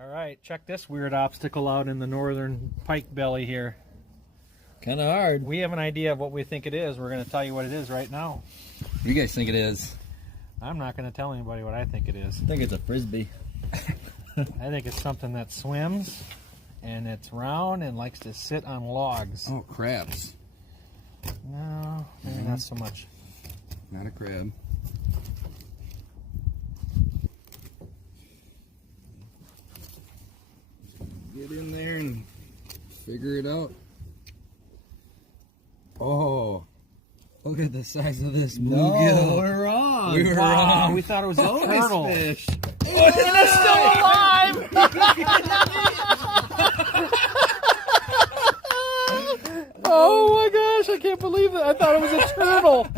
All right, check this weird obstacle out in the northern pike belly here. Kind of hard. We have an idea of what we think it is. We're going to tell you what it is right now. What do you guys think it is? I'm not going to tell anybody what I think it is. I think it's a frisbee. I think it's something that swims, and it's round and likes to sit on logs. Oh, crabs. No, maybe not so much. Not a crab. Get in there and figure it out. Oh, look at the size of this bluegill. No, we're wrong. We were Wow, wrong. we thought it was a Bonus turtle. fish. And it's still alive! Oh my gosh, I can't believe that. I thought it was a turtle.